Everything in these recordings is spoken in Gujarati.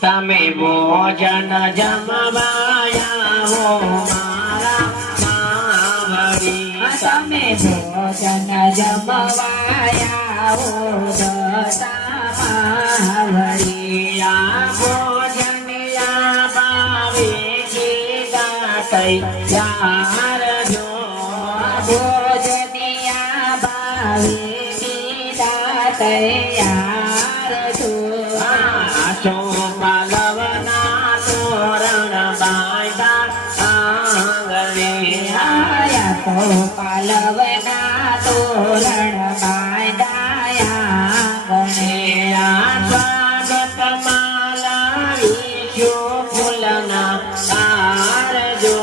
તમે ભોજન જમવાયા હો મારા માવડી. તમે ભોજન જમવાયા હો દશા માવડી. આ ભોજન યા બાવે કીધા તૈયાર જો. ભોજનિયા ભાવે દીધા તૈયાર પાલવના તોરણ બાંધાયા ગણે સ્વાગત માલા વિશ્વ ફૂલના તારજો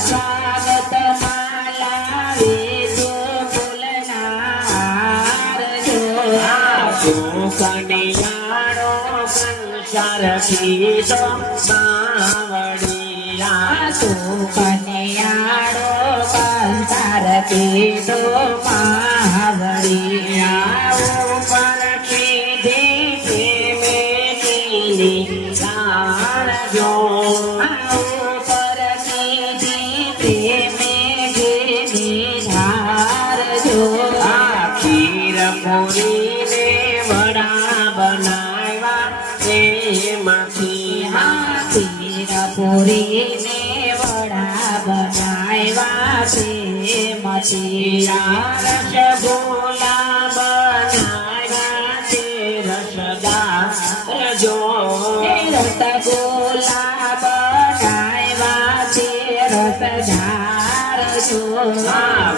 સ્વાગત માલા વિધુ ફૂલનાર જો કનિયાળો સંસાર કીધો બાવડિયા કન્યાળો કંસાર તો કીલી તારજો ઉપર કીધી પ્રેમે ઘેરી ધારજો ખીર પૂરીને વડા બનાવ્યા. પ્રેમથી હાથીર પૂરીને વડા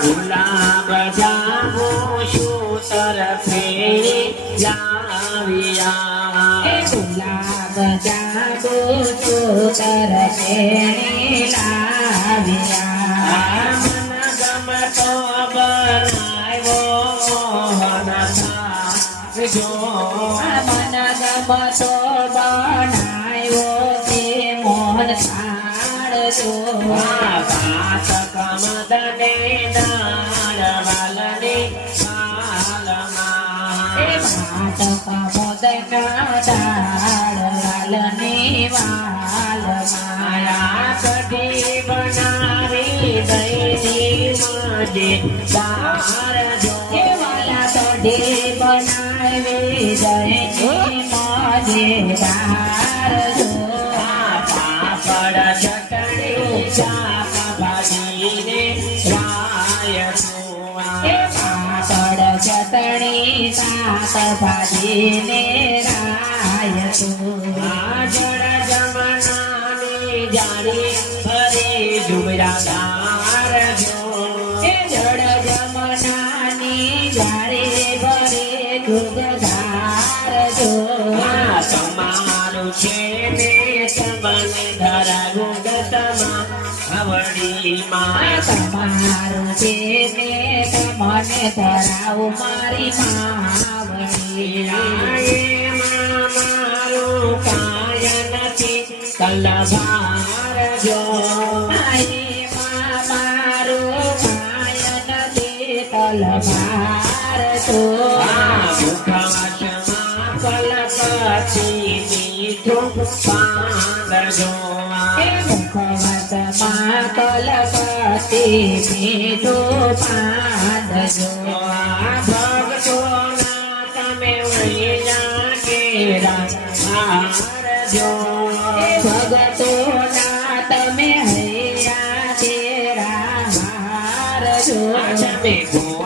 ગુલાબ જાંબુ સૂતર ફેરી લાવ્યા એ ગુલાબ જાંબુ ચોતર પેણી લાવ્યા જો મન ગમતો બનાવ્યો તે મોહન થાળ જો પાત કમદને વાલને વાલમાં કઢી બનાવી દઈ માજે દાર જો. વાલા કઢી બનાવી દયની મજેદાર પાપડ ચટણી શાક ભાજીને એ પાપડ ચટણી શાક ભાજીને તો જળ જમનાની જાણી ફરી ડુબરા દાર જો. જળ તમને ધરાવું ગતમાં હવડીમાં તમારું છે ને તમને ધરાવું મારી એમાં પાદજો ભક્તોના તમે હૈયા તેરા મારજો તમે ભોજન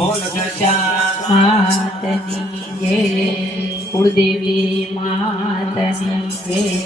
બોલ માતની જય કુળદેવી માતની જય